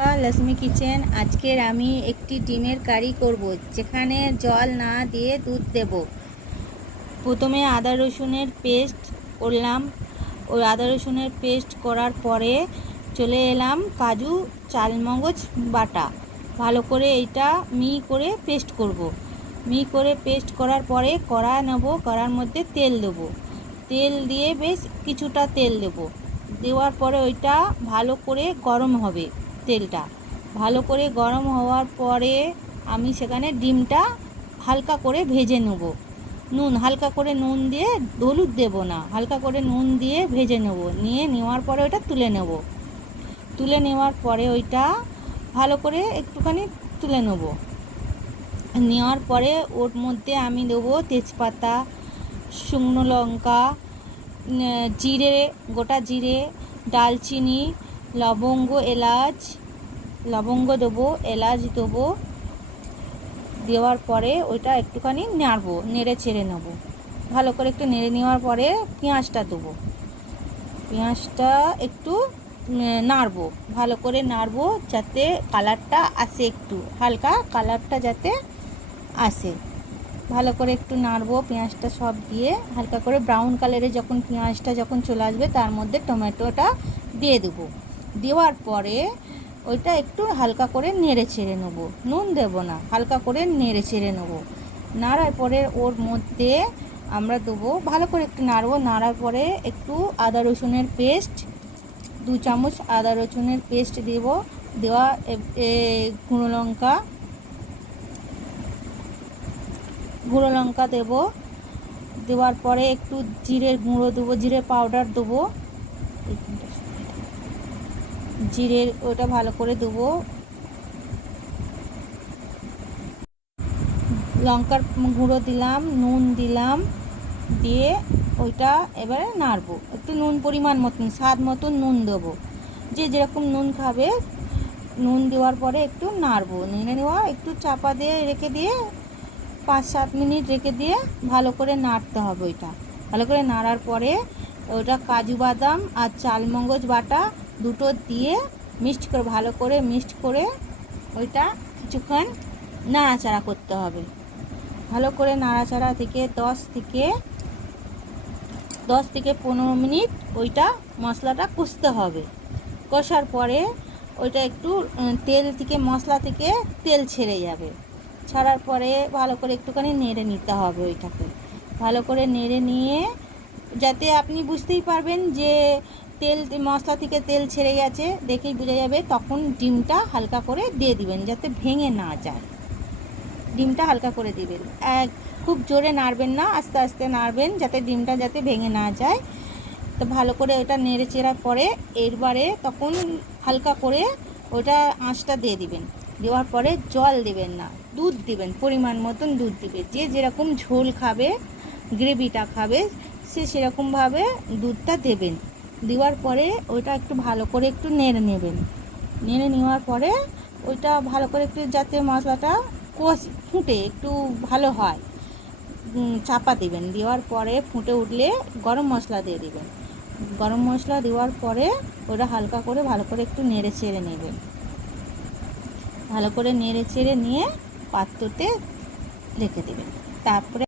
Lakshmi kitchen आजकेर आमी एकटी डिमेर कारी करब जेखाने जल ना दिए दूध देब। प्रथमे आदा रसुनेर पेस्ट करलाम। ओई आदा रसुनेर पेस्ट करार परे चले एलाम काजू चालमगज बाटा भालो करे एटा मिहि करे पेस्ट करब। मिहि करे पेस्ट करार परे कड़ा नेब, कड़ार मध्य तेल देब। तेल दिए बेश किछुटा तेल देब। देवार परे ओइटा भालो करे गरम होबे। तेलटा भालो करे गरम हওয়ার পরে আমি সেখানে ডিমটা হালকা করে ভেজে নেব। নুন হালকা করে নুন দিয়ে, হলুদ দেব না, হালকা করে নুন দিয়ে ভেজে নেব। নিয়ে নেওয়ার পরে ওটা তুলে নেব। তুলে নেওয়ার পরে ওইটা ভালো করে একটুখানি তুলে নেব। নেওয়ার পরে ওর মধ্যে আমি দেবো তেজপাতা, শুকনো লঙ্কা, জিরে, গোটা জিরে, দালচিনি, লবঙ্গ, এলাচ, লবঙ্গ দেবো, এলাচ দেবো। দেওয়ার পরে ওইটা একটুখানি নাড়বো, নেড়ে ছেড়ে নেবো। ভালো করে একটু নেড়ে নেওয়ার পরে পেঁয়াজটা দেবো। পেঁয়াজটা একটু নাড়বো, ভালো করে নাড়বো যাতে কালারটা আসে, একটু হালকা কালারটা যাতে আসে। ভালো করে একটু নাড়বো পেঁয়াজটা সব দিয়ে হালকা করে ব্রাউন কালারে যখন পেঁয়াজটা যখন চলে আসবে তার মধ্যে টমেটোটা দিয়ে দেবো। দেওয়ার পরে ওইটা একটু হালকা করে নেড়ে ছেড়ে নেবো। নুন দেবো না, হালকা করে নেড়ে ছেড়ে নেবো। নাড়ার পরে ওর মধ্যে আমরা দেবো, ভালো করে একটু নাড়বো। নাড়ার পরে একটু আদা রসুনের পেস্ট, 2 চামচ আদা রসুনের পেস্ট দেবো। দেওয়া গুঁড়ো লঙ্কা দেবো। দেওয়ার পরে একটু জিরের গুঁড়ো দেবো, জিরে পাউডার দেবো। জিরের ওটা ভালো করে দেবো। লঙ্কার গুঁড়ো দিলাম, নুন দিলাম, দিয়ে ওইটা এবারে নাড়বো। একটু নুন পরিমাণ মতন, স্বাদ মতন নুন দেবো। যে যেরকম নুন খাবে, নুন দেওয়ার পরে একটু নাড়বো। নেড়ে নেওয়া একটু চাপা দিয়ে রেখে দিয়ে 5-7 মিনিট রেখে দিয়ে ভালো করে নাড়তে হবে। ওইটা ভালো করে নাড়ার পরে ওইটা কাজু বাদাম আর চালমগজ বাটা দুটো দিয়ে মিক্সড করে ভালো করে মিক্সড করে ওইটা কিছুক্ষণ নাড়াচাড়া করতে হবে। ভালো করে নাড়াচাড়া থেকে 10 থেকে 15 মিনিট ওইটা মশলাটা কষতে হবে। কষার পরে ওইটা একটু তেল থেকে, মশলা থেকে তেল ছেড়ে যাবে। ছাড়ার পরে ভালো করে একটুখানি নেড়ে নিতে হবে। ওইটাকে ভালো করে নেড়ে নিয়ে যাতে আপনি বুঝতেই পারবেন যে তেল, মশলা থেকে তেল ছেড়ে গেছে দেখেই বোঝা যাবে, তখন ডিমটা হালকা করে দিয়ে দিবেন যাতে ভেঙে না যায়। ডিমটা হালকা করে দিবেন, খুব জোরে নাড়বেন না, আস্তে আস্তে নাড়বেন যাতে ডিমটা যাতে ভেঙে না যায়। তো ভালো করে ওটা নেড়ে চেড়ার পরে এরবারে তখন হালকা করে ওটা আঁচটা দিয়ে দিবেন। দেওয়ার পরে জল দিবেন না, দুধ দিবেন, পরিমাণ মতন দুধ দিবে। যে যেরকম ঝোল খাবে, গ্রেভিটা খাবে, সে সেরকমভাবে দুধটা দেবেন। দেওয়ার পরে ওইটা একটু ভালো করে একটু নেড়ে নেবেন। নেড়ে নেওয়ার পরে ওইটা ভালো করে একটু যাতে মশলাটা ফুটে একটু ভালো হয়, চাপা দিবেন। দেওয়ার পরে ফুটে উঠলে গরম মশলা দিয়ে দিবেন। গরম মশলা দেওয়ার পরে ওটা হালকা করে ভালো করে একটু নেড়ে ছেড়ে নেবেন। ভালো করে নেড়ে চেড়ে নিয়ে পাত্রতে রেখে দেবেন। তারপরে